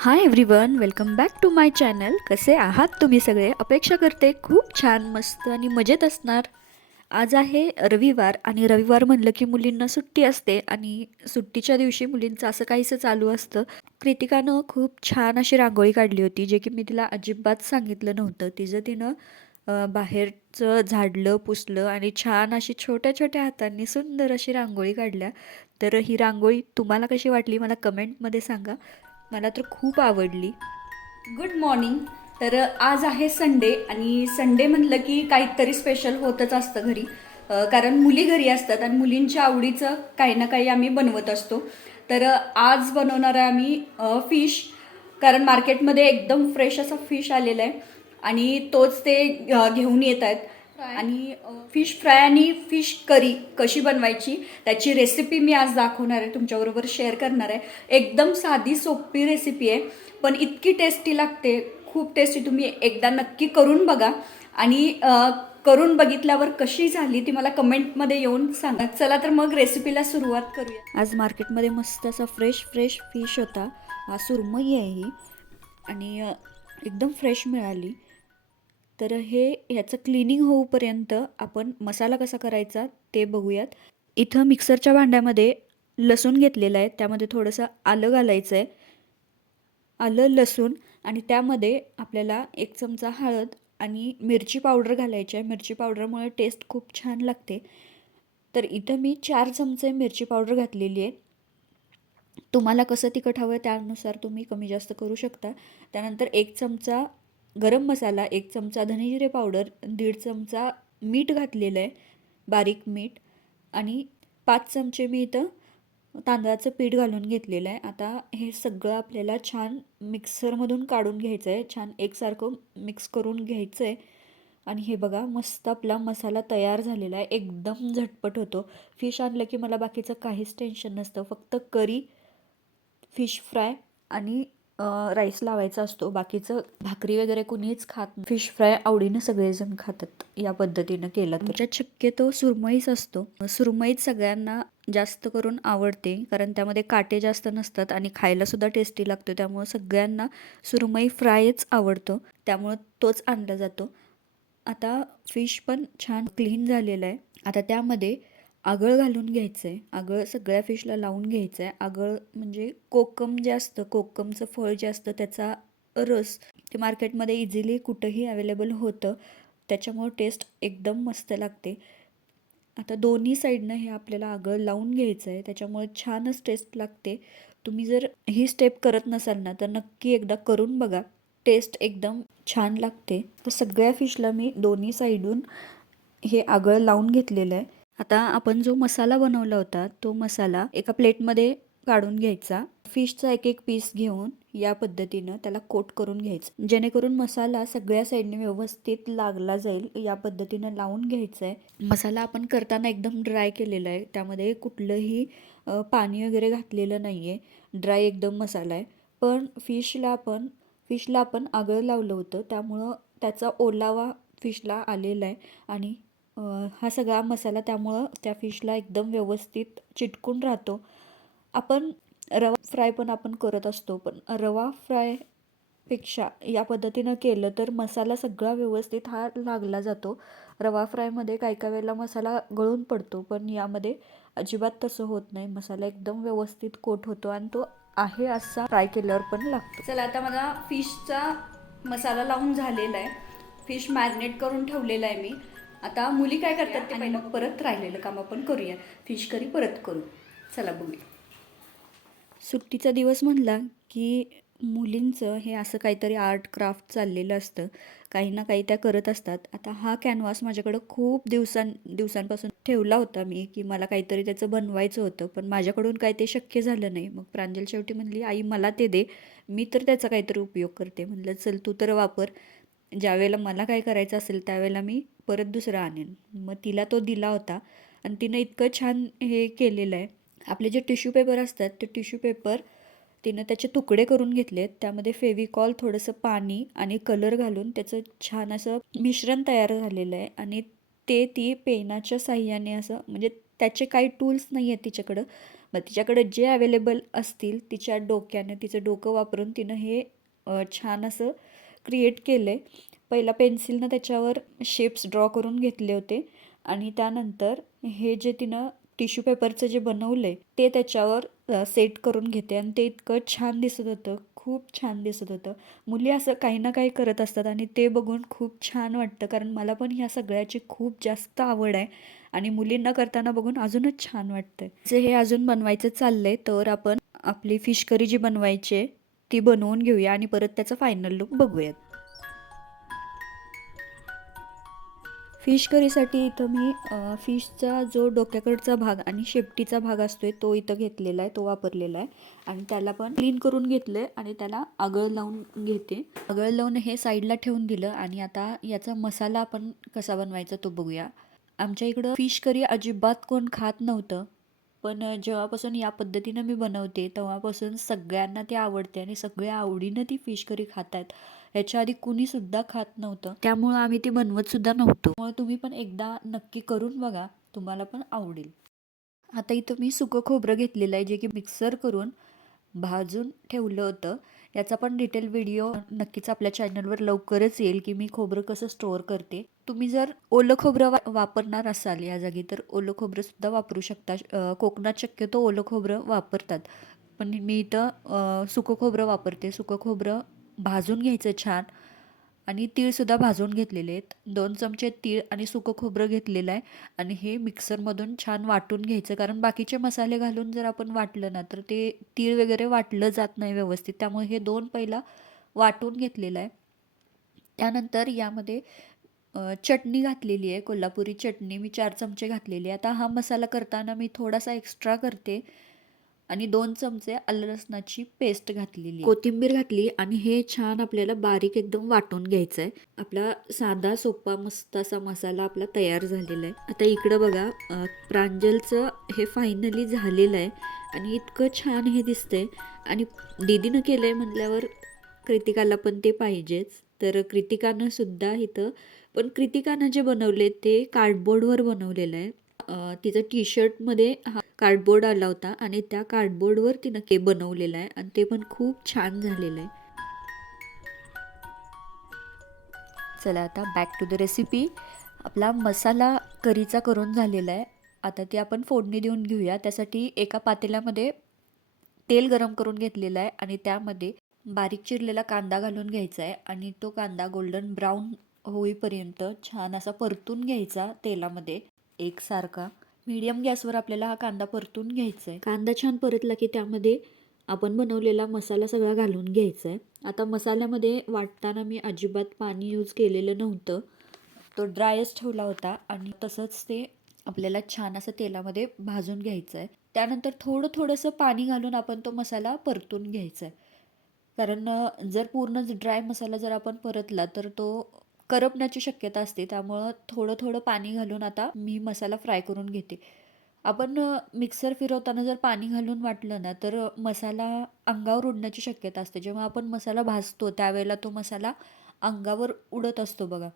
Hi everyone welcome back to my channel कसे आहात तुम्ही सगळे? अपेक्षा करते खूप छान मस्त आणि मजेत असणार. आज आहे रविवार आणि रविवार म्हणलं की मुलींना सुट्टी असते आणि सुट्टीच्या दिवशी मुलींचं असं काहीसं चालू असतं. कृतिकानं खूप छान अशी रांगोळी काढली होती जे की मी तिला अजिबात सांगितलं नव्हतं. तिचं तिनं बाहेरचं झाडलं पुसलं आणि छान अशी छोट्या छोट्या हातांनी सुंदर अशी रांगोळी काढल्या. तर ही रांगोळी तुम्हाला कशी वाटली मला कमेंटमध्ये सांगा. मला तर खूप आवडली. गुड मॉर्निंग तर आज आहे संडे आणि संडे म्हणलं की काहीतरी स्पेशल होतच असतं घरी. कारण मुली घरी असतात आणि मुलींच्या आवडीचं काही ना काही आम्ही बनवत असतो. तर आज बनवणार आहे आम्ही फिश कारण मार्केटमध्ये एकदम फ्रेश असा फिश आलेला आहे. आणि तोच ते घेऊन येत आहेत. आणि फिश फ्राय आणि फिश करी कशी बनवायची त्याची रेसिपी मी आज दाखवणार आहे तुमच्याबरोबर शेअर करणार आहे. एकदम साधी सोपी रेसिपी आहे पण इतकी टेस्टी लागते. खूप टेस्टी तुम्ही एकदा नक्की करून बघा. आणि करून बघितल्यावर कशी झाली ती मला कमेंटमध्ये येऊन सांगा. चला तर मग रेसिपीला सुरुवात करूया. आज मार्केटमध्ये मस्त असा फ्रेश फ्रेश फिश होता. हा सुरमई आहे ही. आणि एकदम फ्रेश मिळाली. तर हे ह्याचं क्लिनिंग होऊपर्यंत आपण मसाला कसा करायचा ते बघूयात. इथं मिक्सरच्या भांड्यामध्ये लसूण घेतलेलं आहे. त्यामध्ये थोडंसं आलं घालायचं आहे आलं लसूण आणि त्यामध्ये आपल्याला एक चमचा हळद आणि मिरची पावडर घालायची आहे. मिरची पावडरमुळे टेस्ट खूप छान लागते. तर इथं मी चार चमचे मिरची पावडर घातलेली आहे. तुम्हाला कसं तिखट हवं आहे त्यानुसार तुम्ही कमी जास्त करू शकता. त्यानंतर एक चमचा गरम मसाला एक चमचा धनेजिरे पावडर दीड चमचा मीठ घातलेलं आहे बारीक मीठ. आणि पाच चमचे मी इथं तांदळाचं पीठ घालून घेतलेलं आहे. आता हे सगळं आपल्याला छान मिक्सरमधून काढून घ्यायचं आहे. छान एकसारखं मिक्स करून घ्यायचं आहे. आणि हे बघा मस्त आपला मसाला तयार झालेला आहे. एकदम झटपट होतो. फिश आणलं की मला बाकीचं काहीच टेन्शन नसतं. फक्त करी फिश फ्राय आणि राईस लावायचा असतो. बाकीचं भाकरी वगैरे कुणीच खात फिश फ्राय आवडीनं सगळेजण खातात. या पद्धतीनं केलं तर. त्याच्यात शक्यतो सुरमईच असतो. सुरमईच सगळ्यांना जास्त करून आवडते. कारण त्यामध्ये काटे जास्त नसतात आणि खायला सुद्धा टेस्टी लागतो. त्यामुळं सगळ्यांना सुरमई फ्रायच आवडतो. त्यामुळं तोच आणला जातो. आता फिश पण छान क्लीन झालेलं आहे. आता त्यामध्ये आगळ घालून घ्यायचं आहे आगळ सगळ्या फिशला लावून घ्यायचं आहे आगळ म्हणजे कोकम जे असतं कोकमचं फळ जे असतं त्याचा रस ते मार्केटमध्ये इझिली कुठंही अवेलेबल होतं. त्याच्यामुळं टेस्ट एकदम मस्त लागते. आता दोन्ही साईडनं हे आपल्याला आगळ लावून घ्यायचं आहे त्याच्यामुळे छानच टेस्ट लागते. तुम्ही जर ही स्टेप करत नसाल ना तर नक्की एकदा करून बघा. टेस्ट एकदम छान लागते. तर सगळ्या फिशला मी दोन्ही साईडून हे आगळ लावून घेतलेलं आहे. आता आपण जो मसाला बनवला होता तो मसाला एका प्लेटमध्ये काढून घ्यायचा. फिशचा एक एक पीस घेऊन या पद्धतीनं त्याला कोट करून घ्यायचं. जेणेकरून मसाला सगळ्या साईडने व्यवस्थित लागला जाईल या पद्धतीनं लावून घ्यायचं आहे मसाला आपण करताना एकदम ड्राय केलेला आहे. त्यामध्ये कुठलंही पाणी वगैरे घातलेलं नाही आहे ड्राय एकदम मसाला आहे. पण फिशला आपण फिशला आपण आगळ लावलं होतं. त्यामुळं त्याचा ओलावा फिशला आलेला आहे. आणि हा सगळा मसाला त्यामुळं त्या फिशला एकदम व्यवस्थित चिटकून राहतो. आपण रवा फ्राय पण आपण करत असतो पण रवा फ्रायपेक्षा या पद्धतीनं केलं तर मसाला सगळा व्यवस्थित हा लागला जातो. रवा फ्रायमध्ये काही काही वेळेला मसाला गळून पडतो पण यामध्ये अजिबात तसं होत नाही. मसाला एकदम व्यवस्थित कोट होतो आणि तो आहे असा फ्राय केल्यावर पण लागतो. चला आता माझा फिशचा मसाला लावून झालेला आहे. फिश मॅरिनेट करून ठेवलेला आहे मी. आता मुली काय करतात ते मग परत राहिलेलं काम आपण करूया. फिश करी परत करू. चला बघूया सुट्टीचा दिवस म्हणला की मुलींचं हे असं काहीतरी आर्ट क्राफ्ट चाललेलं असतं. काही ना काही त्या करत असतात. आता हा कॅनव्हास माझ्याकडं खूप दिवसां दिवसांपासून ठेवला होता मी की मला काहीतरी त्याचं बनवायचं होतं. पण माझ्याकडून काय ते शक्य झालं नाही. मग प्रांजल शेवटी म्हणली आई मला ते दे. मी तर त्याचा काहीतरी उपयोग करते. म्हणलं चल तू तर वापर. ज्यावेळेला मला काय करायचं असेल त्यावेळेला मी परत दुसरा आणेन. मग तिला तो दिला होता आणि तिनं इतकं छान हे केलेलं आहे. आपले जे टिश्यू पेपर असतात ते टिश्यू पेपर तिनं त्याचे तुकडे करून घेतलेत. त्यामध्ये फेविकॉल थोडंसं पाणी आणि कलर घालून त्याचं छान असं मिश्रण तयार झालेलं आहे. आणि ते ती पेनाच्या साह्याने असं म्हणजे त्याचे काही टूल्स नाही आहेत तिच्याकडं. मग तिच्याकडं जे अवेलेबल असतील तिच्या डोक्यानं तिचं डोकं वापरून तिनं हे छान असं क्रिएट केलं आहे पहिला पेन्सिलनं त्याच्यावर शेप्स ड्रॉ करून घेतले होते. आणि त्यानंतर हे जे तिनं टिश्यू पेपरचं जे बनवलं आहे ते त्याच्यावर सेट करून घेते. आणि ते इतकं छान दिसत होतं. खूप छान दिसत होतं. मुली असं काही ना काही करत असतात आणि ते बघून खूप छान वाटतं. कारण मला पण ह्या सगळ्याची खूप जास्त आवड आहे. आणि मुलींना करताना बघून अजूनच छान वाटतं जे हे अजून बनवायचं चाललं आहे तर आपण आपली फिश करी जी बनवायची आहे ती बनवून घेऊया आणि परत त्याचा फायनल लुक बघूयात. फिश करीसाठी इथं मी फिशचा जो डोक्याकडचा भाग आणि शेपटीचा भाग असतोय तो इथं घेतलेला आहे तो वापरलेला आहे. आणि त्याला पण क्लीन करून घेतलं आणि त्याला आगळ लावून घेते. आगळ लावून हे साईडला ठेवून दिलं आणि आता याचा मसाला आपण कसा बनवायचा तो बघूया. आमच्या इकडं फिश करी अजिबात कोण खात नव्हतं. पण जेव्हापासून या पद्धतीनं मी बनवते तेव्हापासून सगळ्यांना ते आवडते आणि सगळ्या आवडीनं ती फिश करी खाता आहेत याच्या आधी कुणीसुद्धा खात नव्हतं. त्यामुळं आम्ही ती बनवत सुद्धा नव्हतो. त्यामुळे तुम्ही पण एकदा नक्की करून बघा तुम्हाला पण आवडेल. आता इथं मी सुकं खोबरं घेतलेलं आहे जे की मिक्सर करून भाजून ठेवलं होतं. याचा पण डिटेल व्हिडिओ नक्कीच आपल्या चॅनलवर लवकरच येईल की मी खोबरं कसं स्टोअर करते. तुम्ही जर ओलं खोबरं वा- वापरणार असाल या जागी तर ओलं खोबरंसुद्धा वापरू शकता. कोकणात शक्यतो ओलं खोबरं वापरतात. पण मी इथं सुकं खोबरं वापरते. सुकं खोबरं भाजून घ्यायचं छान. आणि तीळसुद्धा भाजून घेतलेले आहेत. दोन चमचे तीळ आणि सुकं खोबरं घेतलेलं आहे. आणि हे मिक्सरमधून छान वाटून घ्यायचं. कारण बाकीचे मसाले घालून जर आपण वाटलं ना तर ते तीळ वगैरे वाटलं जात नाही व्यवस्थित. त्यामुळे हे दोन पहिला वाटून घेतलेलं आहे. त्यानंतर यामध्ये चटणी घातलेली आहे कोल्हापुरी चटणी. मी चार चमचे घातलेली आहे. आता हा मसाला करताना मी थोडासा एक्स्ट्रा करते आणि दोन चमचे आलं लसणाची पेस्ट घातलेली कोथिंबीर घातली आणि हे छान आपल्याला बारीक एकदम वाटून घ्यायचं आहे आपला साधा सोपा मस्त असा मसाला आपला तयार झालेला आहे. आता इकडं बघा प्रांजलचं हे फायनली झालेलं आहे आणि इतकं छान हे दिसतंय. आणि दीदीनं केलं आहे म्हटल्यावर कृतिकाला पण ते पाहिजेच. तर कृतिकानं सुद्धा इथं पण कृतिकानं जे बनवले ते कार्डबोर्डवर बनवलेलं आहे. तिचं टी शर्टमध्ये हा कार्डबोर्ड आला होता आणि त्या कार्डबोर्डवर तिनं के बनवलेलं आहे आणि ते पण खूप छान झालेलं आहे. चला आता बॅक टू द रेसिपी आपला मसाला करीचा करून झालेला आहे. आता ती आपण फोडणी देऊन घेऊया. त्यासाठी एका पातेल्यामध्ये तेल गरम करून घेतलेलं आहे आणि त्यामध्ये बारीक चिरलेला कांदा घालून घ्यायचा आहे आणि तो कांदा गोल्डन ब्राऊन होईपर्यंत छान असा परतून घ्यायचा तेलामध्ये. एकसारखा. मीडियम गॅसवर आपल्याला हा कांदा परतून घ्यायचा आहे कांदा छान परतला की त्यामध्ये आपण बनवलेला मसाला सगळा घालून घ्यायचा आहे आता मसाल्यामध्ये वाटताना मी अजिबात पाणी यूज केलेलं नव्हतं. तो ड्रायच ठेवला होता आणि तसंच ते आपल्याला छान असं तेलामध्ये भाजून घ्यायचं आहे त्यानंतर थोडं थोडंसं पाणी घालून आपण तो मसाला परतून घ्यायचा आहे कारण जर पूर्णच ड्राय मसाला जर आपण परतला तर तो करपण्याची शक्यता असते. त्यामुळं थोडं थोडं पाणी घालून आता मी मसाला फ्राय करून घेते. आपण मिक्सर फिरवताना जर पाणी घालून वाटलं ना तर मसाला अंगावर उडण्याची शक्यता असते. जेव्हा आपण मसाला भाजतो त्यावेळेला तो मसाला अंगावर उडत असतो बघा.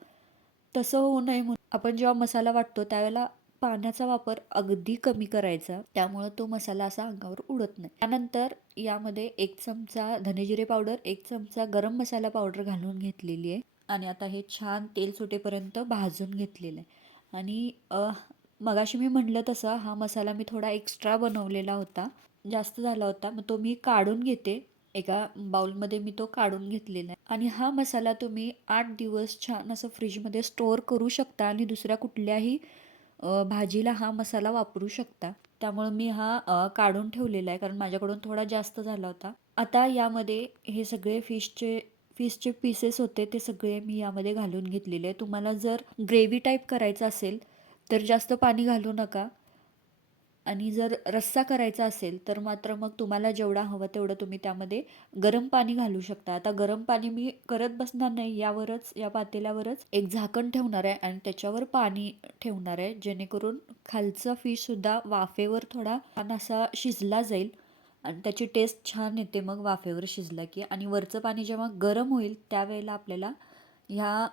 तसं होऊ नये म्हणून. आपण जेव्हा मसाला वाटतो त्यावेळेला पाण्याचा वापर अगदी कमी करायचा त्यामुळं तो मसाला असा अंगावर उडत नाही. त्यानंतर यामध्ये एक चमचा धनेजिरे पावडर एक चमचा गरम मसाला पावडर घालून घेतलेली आहे. आणि आता हे छान तेल सुटेपर्यंत भाजून घेतलेलं आहे. आणि मगाशी मी म्हणलं तसं हा मसाला मी थोडा एक्स्ट्रा बनवलेला होता जास्त झाला होता मग तो मी काढून घेते. एका बाउलमध्ये मी तो काढून घेतलेला आहे. आणि हा मसाला तुम्ही आठ दिवस छान असं फ्रीजमध्ये स्टोअर करू शकता आणि दुसऱ्या कुठल्याही भाजीला हा मसाला वापरू शकता. त्यामुळं मी हा काढून ठेवलेला आहे. कारण माझ्याकडून थोडा जास्त झाला होता. आता यामध्ये हे सगळे फिशचे फिशचे पीसेस होते ते सगळे मी यामध्ये घालून घेतलेले आहे. तुम्हाला जर ग्रेव्ही टाईप करायचं असेल तर जास्त पाणी घालू नका. आणि जर रस्सा करायचा असेल तर मात्र मग तुम्हाला जेवढा हवं तेवढं तुम्ही त्यामध्ये गरम पाणी घालू शकता. आता गरम पाणी मी करत बसणार नाही यावरच या पातेल्यावरच एक झाकण ठेवणार आहे आणि त्याच्यावर पाणी ठेवणार आहे जेणेकरून खालचा फिशसुद्धा वाफेवर थोडा छान असा शिजला जाईल आणि त्याची टेस्ट छान येते मग वाफेवर शिजला की. आणि वरचं पाणी जेव्हा गरम होईल त्यावेळेला आपल्याला ह्या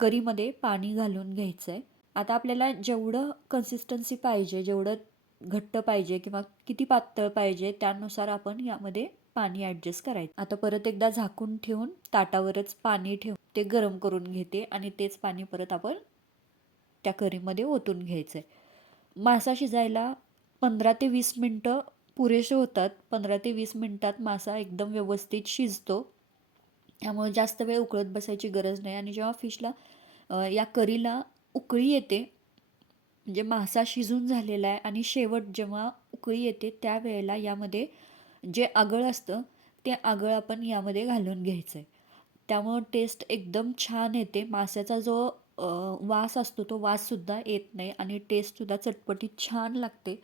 करीमध्ये पाणी घालून घ्यायचं आहे आता आपल्याला जेवढं कन्सिस्टन्सी पाहिजे जेवढं घट्ट पाहिजे किंवा किती पातळ पाहिजे त्यानुसार आपण यामध्ये पाणी ॲडजस्ट करायचं. आता परत एकदा झाकून ठेवून ताटावरच पाणी ठेवून ते गरम करून घेते आणि तेच पाणी परत आपण त्या करीमध्ये ओतून घ्यायचं आहे मासा शिजायला पंधरा ते वीस मिनटं पुरेसे होतात. पंधरा ते वीस मिनटात मासा एकदम व्यवस्थित शिजतो. त्यामुळे जास्त वेळ उकळत बसायची गरज नाही. आणि जेव्हा फिशला या करीला उकळी येते म्हणजे मासा शिजून झालेला आहे आणि शेवट जेव्हा उकळी येते त्यावेळेला यामध्ये जे आगळ असतं ते आगळ आपण यामध्ये घालून घ्यायचं आहे त्यामुळं टेस्ट एकदम छान येते. माशाचा जो वास असतो तो वाससुद्धा येत नाही आणि टेस्टसुद्धा चटपटीत छान लागते.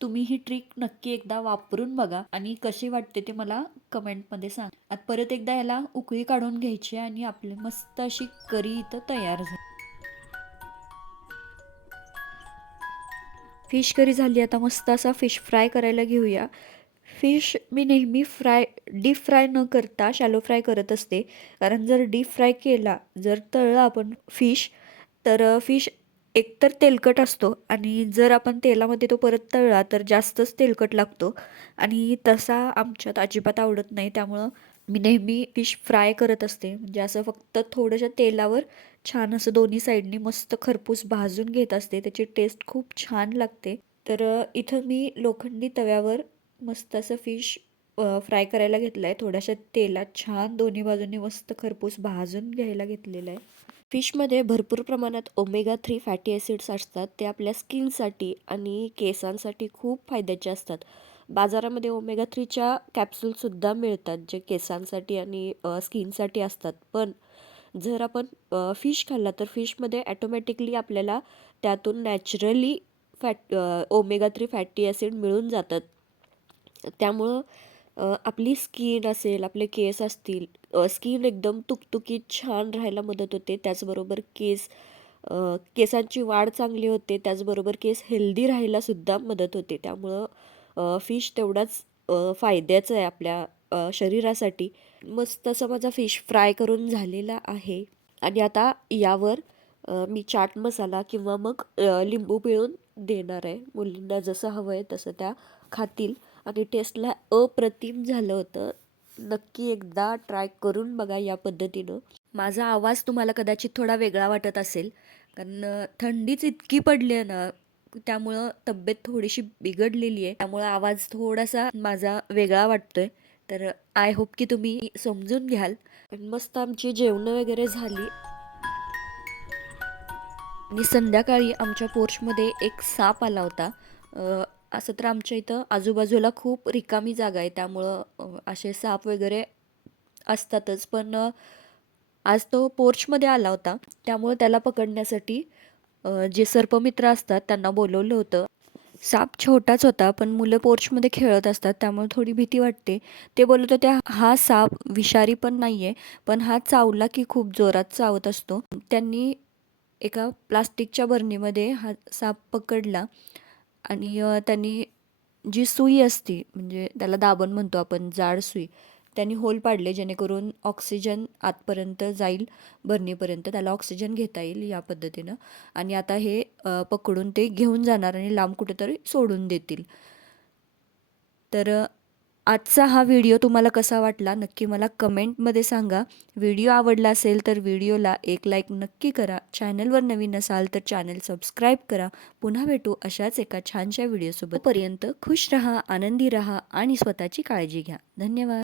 तुम्ही ही ट्रिक नक्की एकदा वापरून बघा आणि कशी वाटते ते मला कमेंटमध्ये सांग. आता परत एकदा याला उकळी काढून घ्यायची आहे आणि आपली मस्त अशी करी इथं तयार झाली. फिश करी झाली आता मस्त असा फिश फ्राय करायला घेऊया. फिश मी नेहमी फ्राय डीप फ्राय न करता शॅलो फ्राय करत असते. कारण जर डीप फ्राय केला जर तळला आपण फिश तर फिश एकतर तेलकट असतो आणि जर आपण तेलामध्ये तो परत तळला तर जास्तच तेलकट लागतो. आणि तसा आमच्यात अजिबात आवडत नाही. त्यामुळं मी नेहमी फिश फ्राय करत असते. म्हणजे असं फक्त थोडंशा तेलावर छान असं दोन्ही साईडनी मस्त खरपूस भाजून घेत असते. त्याची टेस्ट खूप छान लागते. तर इथं मी लोखंडी तव्यावर मस्त असं फिश फ्राय करायला घेतलं आहे थोड्याशा तेलात छान दोन्ही बाजूंनी मस्त खरपूस भाजून घ्यायला घेतलेलं आहे. फिशमध्ये भरपूर प्रमाणात ओमेगा थ्री फॅटी ॲसिड्स असतात. ते आपल्या स्किनसाठी आणि केसांसाठी खूप फायद्याचे असतात. बाजारामध्ये ओमेगा थ्रीच्या कॅप्सूलसुद्धा मिळतात जे केसांसाठी आणि स्किनसाठी असतात. पण जर आपण फिश खाल्ला तर फिशमध्ये ॲटोमॅटिकली आपल्याला त्यातून naturally fat omega three fatty acid मिळून जातात. त्यामुळं आपली स्किन असेल आपले केस असतील स्किन एकदम तुकतुकीत छान राहायला मदत होते. त्याचबरोबर केस केसांची वाढ चांगली होते. त्याचबरोबर केस हेल्दी राहायला सुद्धा मदत होते. त्यामुळं फिश तेवढाच फायद्याचं आहे आपल्या शरीरासाठी. मस्त असा माझा फिश फ्राय करून झालेला आहे. आणि आता यावर मी चाट मसाला किंवा मग लिंबू पिळून देणार आहे. मुलींना जसं हवं आहे तसं त्या खातील. आणि टेस्टला अप्रतिम झालं होतं. नक्की एकदा ट्राय करून बघा या पद्धतीनं. माझा आवाज तुम्हाला कदाचित थोडा वेगळा वाटत असेल. कारण थंडीच इतकी पडली आहे ना. त्यामुळं तब्येत थोडीशी बिघडलेली आहे. त्यामुळं आवाज थोडासा माझा वेगळा वाटतोय. तर आय होप की तुम्ही समजून घ्याल. मस्त आमची जेवणं वगैरे झाली. आणि संध्याकाळी आमच्या पोर्चमध्ये एक साप आला होता. असं तर आमच्या इथं आजूबाजूला खूप रिकामी जागा आहे. त्यामुळं असे साप वगैरे असतातच. पण आज तो पोर्चमध्ये आला होता. त्यामुळं त्याला पकडण्यासाठी जे सर्पमित्र असतात त्यांना बोलवलं होतं. साप छोटाच होता पण मुलं पोर्चमध्ये खेळत असतात त्यामुळे थोडी भीती वाटते. ते बोलत होते हा साप विषारी पण नाही आहे पण हा चावला की खूप जोरात चावत असतो. त्यांनी एका प्लास्टिकच्या बरणीमध्ये हा साप पकडला आणि त्यांनी जी सुई असती म्हणजे त्याला दाबण म्हणतो आपण जाड सुई त्यांनी होल पाडले जेणेकरून ऑक्सिजन आतपर्यंत जाईल बरणीपर्यंत त्याला ऑक्सिजन घेता येईल या पद्धतीनं. आणि आता हे पकडून ते घेऊन जाणार आणि लांब कुठेतरी सोडून देतील. तर आजचा हा व्हिडिओ तुम्हाला कसा वाटला नक्की मला कमेंटमध्ये सांगा. व्हिडिओ आवडला असेल तर व्हिडिओला एक लाईक नक्की करा. चॅनलवर नवीन असाल तर चॅनल सबस्क्राईब करा. पुन्हा भेटू अशाच एका छानशा व्हिडिओसोबत. पर्यंत खुश रहा आनंदी रहा आणि स्वतःची काळजी घ्या. धन्यवाद.